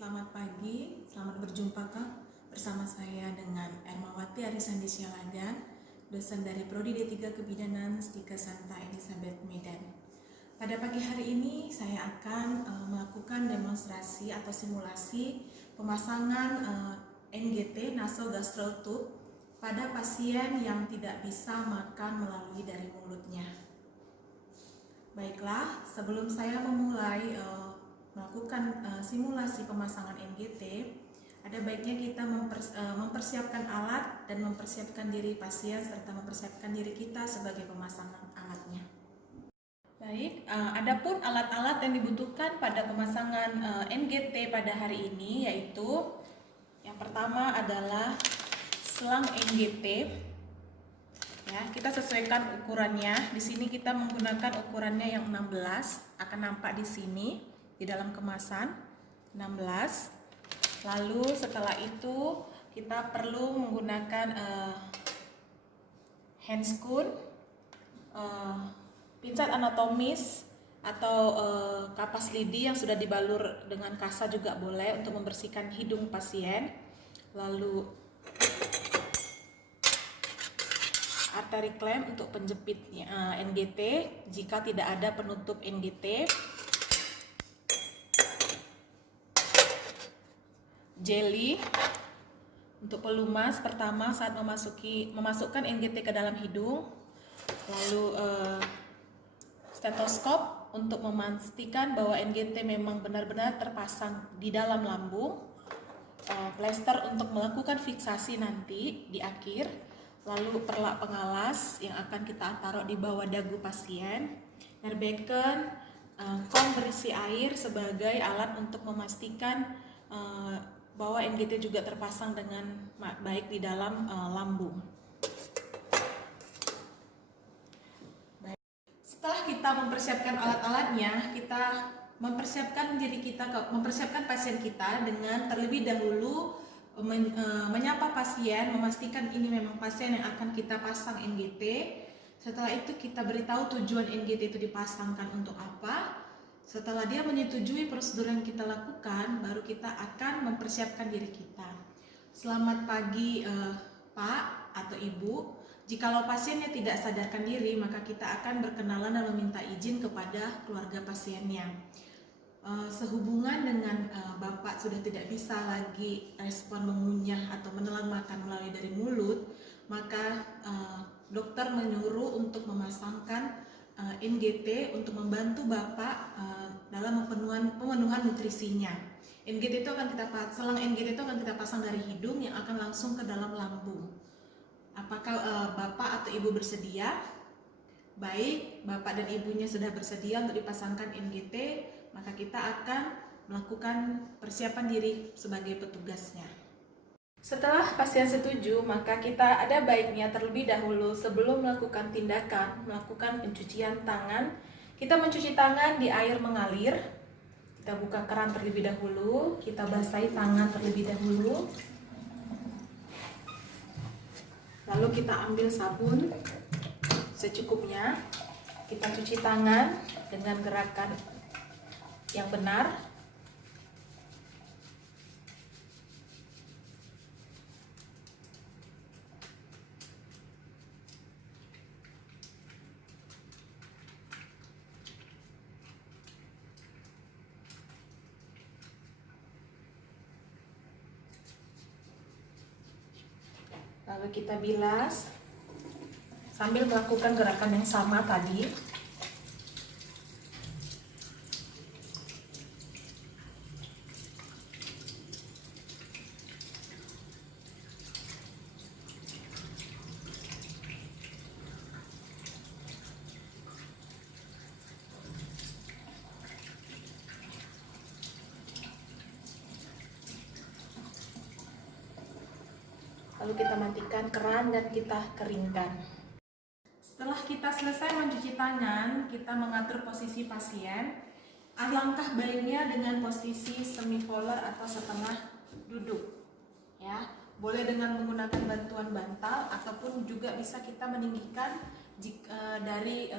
Selamat pagi, selamat berjumpa bersama saya dengan Ermawati Arisandi Syalagan, dosen dari Prodi D3 Kebidanan Stika Santa Elizabeth Medan. Pada pagi hari ini saya akan melakukan demonstrasi atau simulasi pemasangan NGT nasogastral tube pada pasien yang tidak bisa makan melalui dari mulutnya. Baiklah, sebelum saya memulai melakukan simulasi pemasangan NGT, ada baiknya kita mempersiapkan alat dan mempersiapkan diri pasien serta mempersiapkan diri kita sebagai pemasangan alatnya. Baik, adapun alat-alat yang dibutuhkan pada pemasangan NGT pada hari ini yaitu yang pertama adalah selang NGT. Ya, kita sesuaikan ukurannya. Di sini kita menggunakan ukurannya yang 16, akan nampak di sini di dalam kemasan 16. Lalu setelah itu kita perlu menggunakan hand scoon, pincat anatomis atau kapas lidi yang sudah dibalur dengan kasa juga boleh untuk membersihkan hidung pasien. Lalu arteri klem untuk penjepitnya NGT jika tidak ada penutup NGT. Jelly untuk pelumas pertama saat memasukkan NGT ke dalam hidung. Lalu stetoskop untuk memastikan bahwa NGT memang benar-benar terpasang di dalam lambung. Plester untuk melakukan fiksasi nanti di akhir. Lalu perlak pengalas yang akan kita taruh di bawah dagu pasien. Nerbeken, kom berisi air sebagai alat untuk memastikan bahwa NGT juga terpasang dengan baik di dalam lambung. Baik. Setelah kita mempersiapkan alat-alatnya, kita mempersiapkan pasien kita dengan terlebih dahulu menyapa pasien, memastikan ini memang pasien yang akan kita pasang NGT. Setelah itu kita beritahu tujuan NGT itu dipasangkan untuk apa. Setelah dia menyetujui prosedur yang kita lakukan, baru kita akan mempersiapkan diri kita. Selamat pagi Pak atau Ibu. Jikalau pasiennya tidak sadarkan diri, maka kita akan berkenalan dan meminta izin kepada keluarga pasiennya. Sehubungan dengan Bapak sudah tidak bisa lagi respon mengunyah atau menelan makan melalui dari mulut, maka dokter menyuruh untuk memasangkan NGT untuk membantu Bapak dalam pemenuhan nutrisinya. NGT itu selang NGT itu akan kita pasang dari hidung yang akan langsung ke dalam lambung. Apakah Bapak atau Ibu bersedia? Baik, Bapak dan Ibunya sudah bersedia untuk dipasangkan NGT, maka kita akan melakukan persiapan diri sebagai petugasnya. Setelah pasien setuju, maka kita ada baiknya terlebih dahulu sebelum melakukan tindakan, melakukan pencucian tangan. Kita mencuci tangan di air mengalir. Kita buka keran terlebih dahulu, kita basahi tangan terlebih dahulu. Lalu kita ambil sabun secukupnya. Kita cuci tangan dengan gerakan yang benar. Lalu kita bilas sambil melakukan gerakan yang sama tadi. Lalu kita matikan keran dan kita keringkan. Setelah kita selesai mencuci tangan, kita mengatur posisi pasien. Alangkah baiknya dengan posisi semi-volar atau setengah duduk. Ya, boleh dengan menggunakan bantuan bantal ataupun juga bisa kita meninggikan dari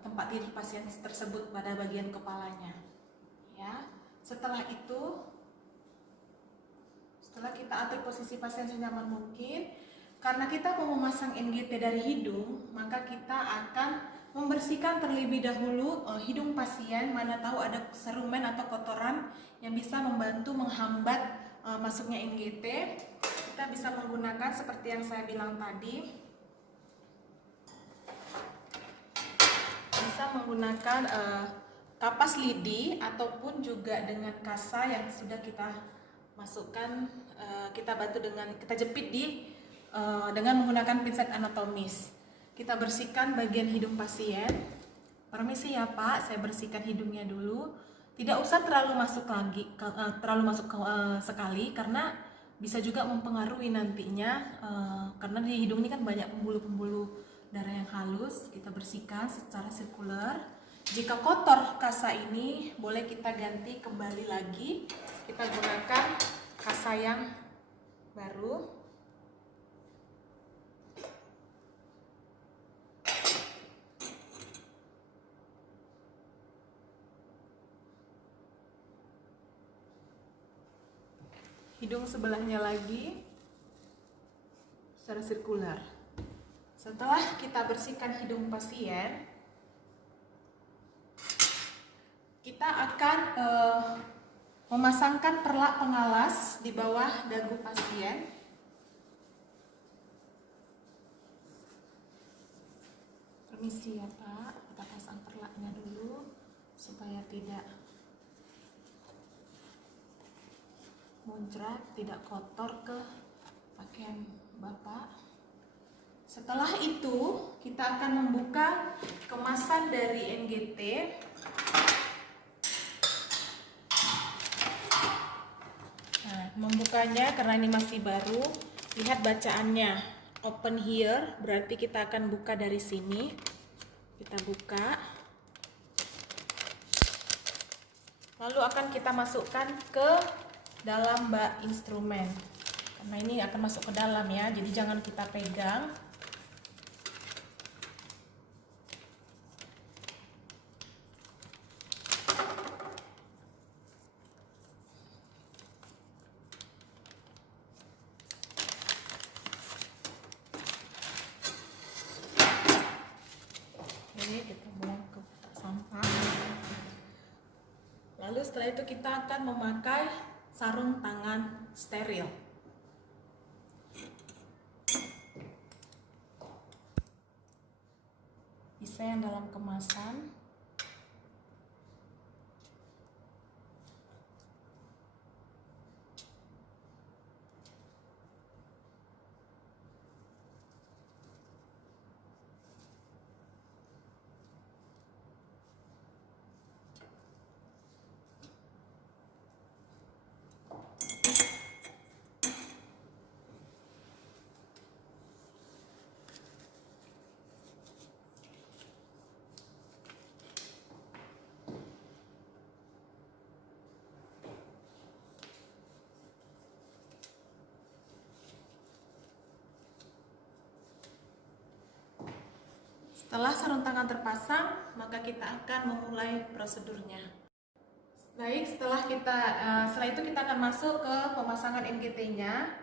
tempat tidur pasien tersebut pada bagian kepalanya. Ya, setelah itu kita atur posisi pasien senyaman mungkin. Karena kita mau memasang NGT dari hidung, maka kita akan membersihkan terlebih dahulu hidung pasien, mana tahu ada serumen atau kotoran yang bisa membantu menghambat masuknya NGT. Kita bisa menggunakan seperti yang saya bilang tadi, bisa menggunakan kapas lidi ataupun juga dengan kasa yang sudah kita masukkan, kita bantu dengan, kita jepit dengan menggunakan pinset anatomis. Kita bersihkan bagian hidung pasien. Permisi ya Pak, saya bersihkan hidungnya dulu. Tidak usah terlalu masuk sekali, karena bisa juga mempengaruhi nantinya, karena di hidung ini kan banyak pembuluh-pembuluh darah yang halus. Kita bersihkan secara sirkuler. Jika kotor kasa ini, boleh kita ganti kembali lagi. Kita gunakan kasa yang baru. Hidung sebelahnya lagi secara sirkular. Setelah kita bersihkan hidung pasien, kita akan memasangkan perlak pengalas di bawah dagu pasien. Permisi ya Pak, kita pasang perlaknya dulu supaya tidak muncrat, tidak kotor ke pakaian Bapak. Setelah itu kita akan membuka kemasan dari NGT. Nah, membukanya karena ini masih baru, lihat bacaannya open here, berarti kita akan buka dari sini. Kita buka, lalu akan kita masukkan ke dalam bak instrumen, karena ini akan masuk ke dalam ya, jadi jangan kita pegang. Oke, kita buang ke sampah. Lalu setelah itu kita akan memakai sarung tangan steril. Bisa yang dalam kemasan. Setelah sarung tangan terpasang, maka kita akan memulai prosedurnya. Baik, setelah itu kita akan masuk ke pemasangan NGT-nya,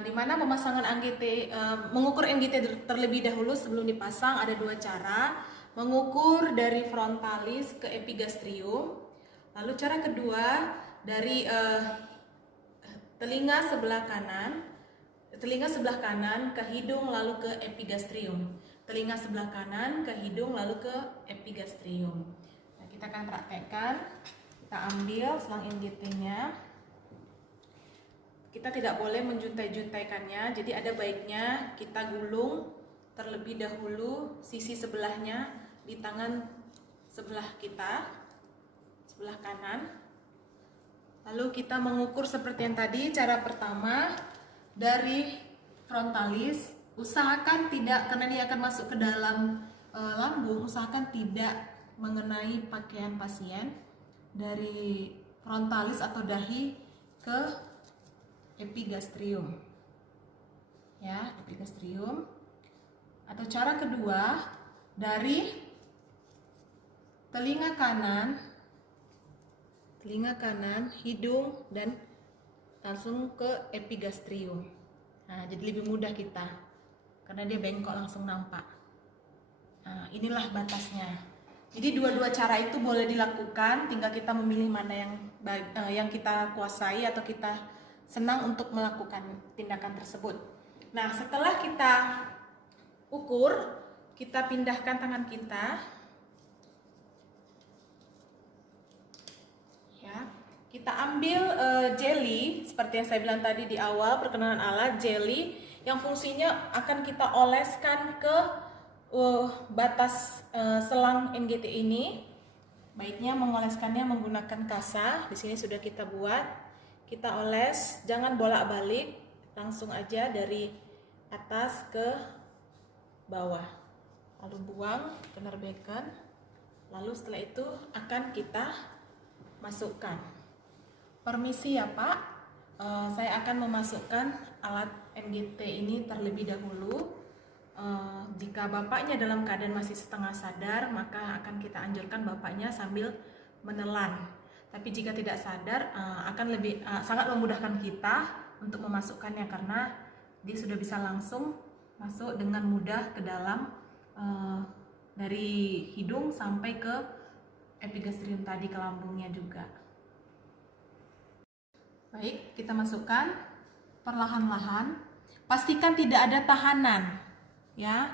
di mana pemasangan NGT, mengukur NGT terlebih dahulu sebelum dipasang ada dua cara. Mengukur dari frontalis ke epigastrium, lalu cara kedua dari telinga sebelah kanan ke hidung lalu ke epigastrium. Telinga sebelah kanan ke hidung lalu ke epigastrium. Nah, kita akan praktekkan. Kita ambil selang NGT-nya. Kita tidak boleh menjuntai-juntaikannya, jadi ada baiknya kita gulung terlebih dahulu sisi sebelahnya di tangan sebelah kita, sebelah kanan. Lalu kita mengukur seperti yang tadi. Cara pertama dari frontalis, usahakan tidak, karena ini akan masuk ke dalam lambung, usahakan tidak mengenai pakaian pasien. Dari frontalis atau dahi ke epigastrium, ya, epigastrium. Atau cara kedua dari telinga kanan, hidung dan langsung ke epigastrium. Nah, jadi lebih mudah kita karena dia bengkok langsung nampak. Nah, inilah batasnya. Jadi dua-dua cara itu boleh dilakukan, tinggal kita memilih mana yang kita kuasai atau kita senang untuk melakukan tindakan tersebut. Nah, setelah kita ukur, kita pindahkan tangan kita. Ya, kita ambil jelly seperti yang saya bilang tadi di awal perkenalan alat, jelly yang fungsinya akan kita oleskan ke batas selang NGT ini. Baiknya mengoleskannya menggunakan kasa. Di sini sudah kita buat. Kita oles, jangan bolak-balik, langsung aja dari atas ke bawah. Lalu buang penerbekan. Lalu setelah itu akan kita masukkan. Permisi ya Pak, saya akan memasukkan alat NGT ini terlebih dahulu. Jika Bapaknya dalam keadaan masih setengah sadar, maka akan kita anjurkan Bapaknya sambil menelan. Tapi jika tidak sadar, akan lebih sangat memudahkan kita untuk memasukkannya karena dia sudah bisa langsung masuk dengan mudah ke dalam dari hidung sampai ke epigastrium tadi, ke lambungnya juga. Baik, kita masukkan perlahan-lahan. Pastikan tidak ada tahanan, ya.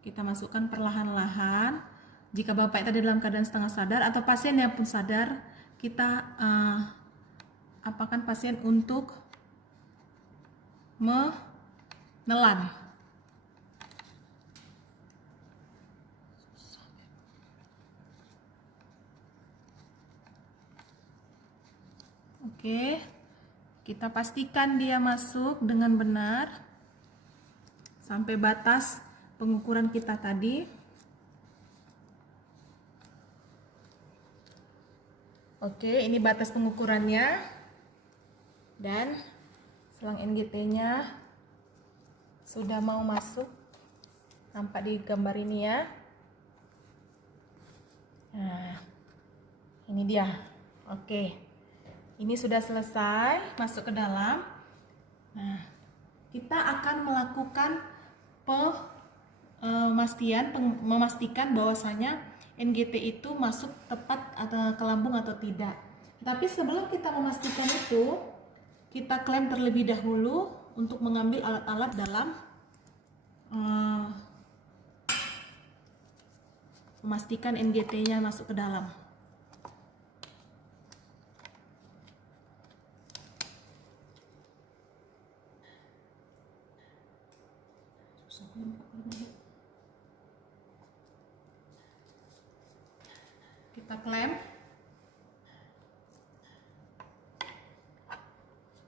Kita masukkan perlahan-lahan. Jika Bapak tadi dalam keadaan setengah sadar atau pasiennya pun sadar, kita apakan pasien untuk menelan. Oke, kita pastikan dia masuk dengan benar sampai batas pengukuran kita tadi. Oke, ini batas pengukurannya dan selang NGT-nya sudah mau masuk, nampak di gambar ini ya. Nah, ini dia. Oke, ini sudah selesai masuk ke dalam. Nah, kita akan melakukan memastikan bahwasanya NGT itu masuk tepat atau ke lambung atau tidak. Tapi sebelum kita memastikan itu, kita klaim terlebih dahulu untuk mengambil alat-alat dalam memastikan NGT-nya masuk ke dalam. Kita klem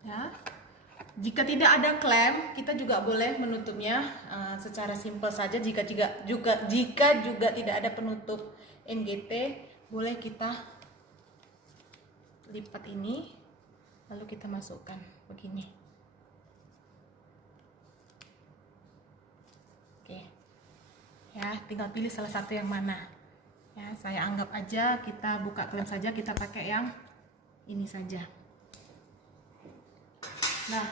ya. Jika tidak ada klem, kita juga boleh menutupnya secara simpel saja. Jika juga tidak ada penutup NGT, boleh kita lipat ini lalu kita masukkan begini. Oke ya, tinggal pilih salah satu yang mana. Ya, saya anggap aja kita buka klem saja, kita pakai yang ini saja. Nah,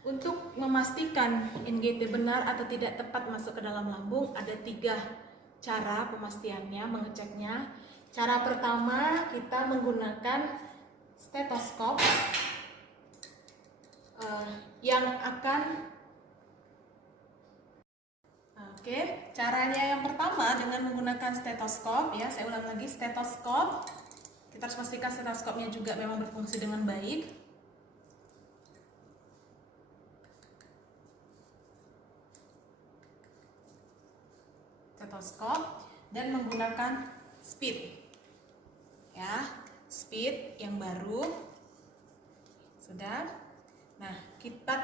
untuk memastikan NGT benar atau tidak tepat masuk ke dalam lambung, ada 3 cara pemastiannya, mengeceknya. Cara pertama, kita menggunakan stetoskop yang akan caranya yang pertama dengan menggunakan stetoskop ya, saya ulang lagi, stetoskop. Kita harus pastikan stetoskopnya juga memang berfungsi dengan baik. Stetoskop dan menggunakan speed. Ya, speed yang baru. Sudah. Nah, kita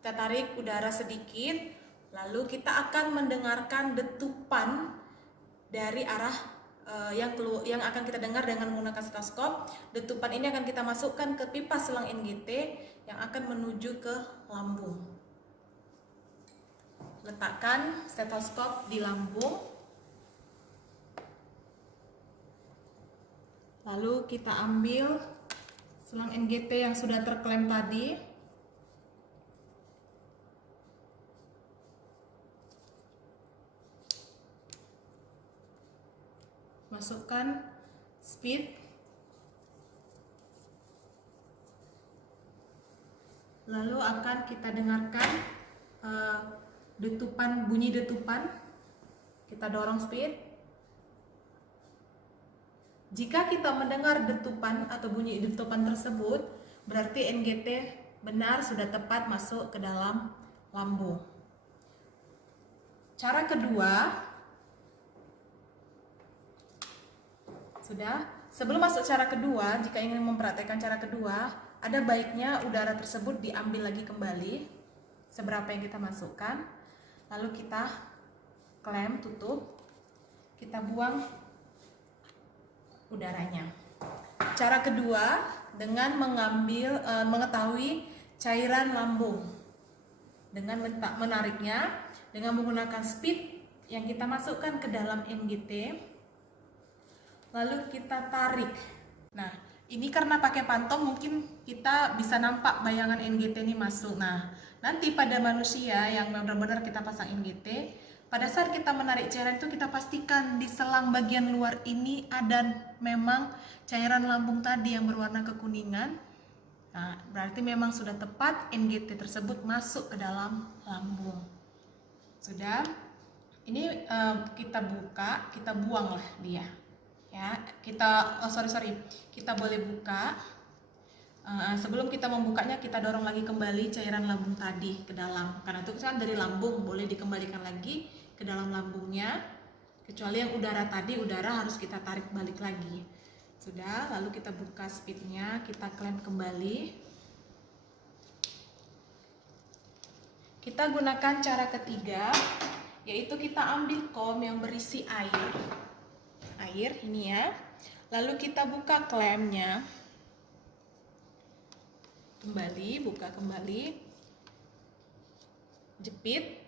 tarik udara sedikit. Lalu kita akan mendengarkan detupan dari arah yang akan kita dengar dengan menggunakan stetoskop. Detupan ini akan kita masukkan ke pipa selang NGT yang akan menuju ke lambung. Letakkan stetoskop di lambung. Lalu kita ambil selang NGT yang sudah terklaim tadi. Masukkan speed. Lalu akan kita dengarkan bunyi detupan. Kita dorong speed. Jika kita mendengar detupan atau bunyi detupan tersebut, berarti NGT benar sudah tepat masuk ke dalam lambung. Cara kedua, sebelum masuk cara kedua, jika ingin mempraktekkan cara kedua, ada baiknya udara tersebut diambil lagi kembali seberapa yang kita masukkan, lalu kita klem, tutup, kita buang udaranya. Cara kedua, dengan mengetahui cairan lambung, dengan menariknya dengan menggunakan speed yang kita masukkan ke dalam NGT, lalu kita tarik. Nah, ini karena pakai pantom mungkin kita bisa nampak bayangan NGT ini masuk. Nah, nanti pada manusia yang benar-benar kita pasang NGT, pada saat kita menarik cairan itu kita pastikan di selang bagian luar ini ada memang cairan lambung tadi yang berwarna kekuningan. Nah, berarti memang sudah tepat NGT tersebut masuk ke dalam lambung. Sudah, ini kita buka, kita buanglah dia. Ya, kita boleh buka. Sebelum kita membukanya, kita dorong lagi kembali cairan lambung tadi ke dalam. Karena itu kan dari lambung, boleh dikembalikan lagi ke dalam lambungnya. Kecuali yang udara tadi, udara harus kita tarik balik lagi. Sudah, lalu kita buka speednya, kita klem kembali. Kita gunakan cara ketiga, yaitu kita ambil kom yang berisi air ini ya. Lalu kita buka klemnya. Kembali, buka kembali. Jepit,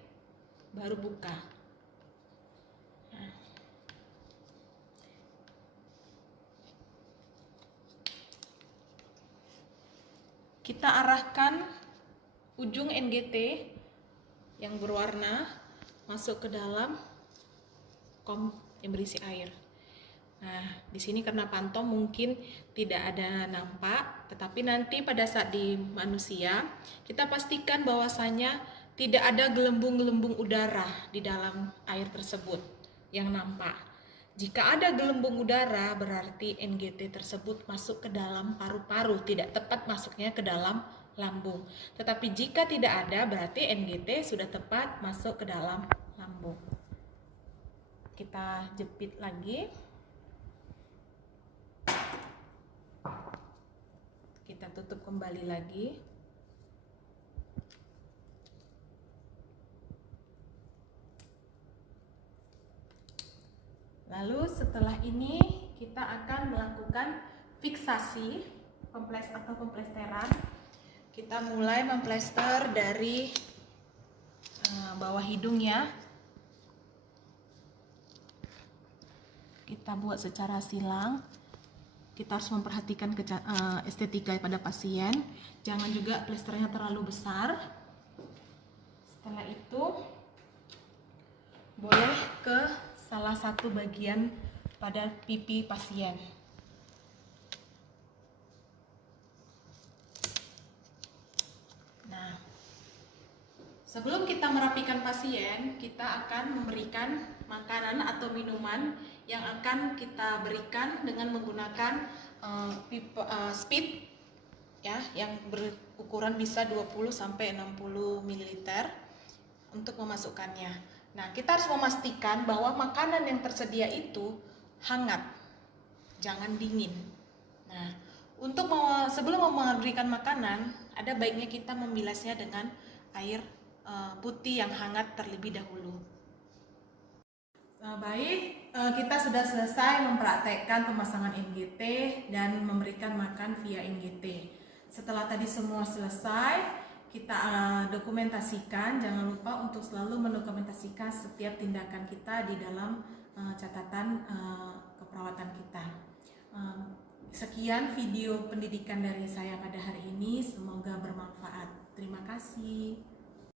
baru buka. Nah. Kita arahkan ujung NGT yang berwarna masuk ke dalam kom yang berisi air. Nah, di sini karena pantom mungkin tidak ada nampak, tetapi nanti pada saat di manusia kita pastikan bahwasanya tidak ada gelembung-gelembung udara di dalam air tersebut yang nampak. Jika ada gelembung udara, berarti NGT tersebut masuk ke dalam paru-paru, tidak tepat masuknya ke dalam lambung. Tetapi jika tidak ada, berarti NGT sudah tepat masuk ke dalam lambung. Kita jepit lagi. Kita tutup kembali lagi. Lalu setelah ini kita akan melakukan fiksasi pemplesteran. Kita mulai memplester dari bawah hidung ya. Kita buat secara silang. Kita harus memperhatikan estetika pada pasien. Jangan juga plesternya terlalu besar. Setelah itu boleh ke salah satu bagian pada pipi pasien. Nah, sebelum kita merapikan pasien, kita akan memberikan makanan atau minuman yang akan kita berikan dengan menggunakan speed ya, yang berukuran bisa 20 sampai 60 ml untuk memasukkannya. Nah, kita harus memastikan bahwa makanan yang tersedia itu hangat, jangan dingin. Nah, sebelum memberikan makanan, ada baiknya kita membilasnya dengan air putih yang hangat terlebih dahulu. Baik, kita sudah selesai mempraktekkan pemasangan NGT dan memberikan makan via NGT. Setelah tadi semua selesai, kita dokumentasikan. Jangan lupa untuk selalu mendokumentasikan setiap tindakan kita di dalam catatan keperawatan kita. Sekian video pendidikan dari saya pada hari ini, semoga bermanfaat. Terima kasih.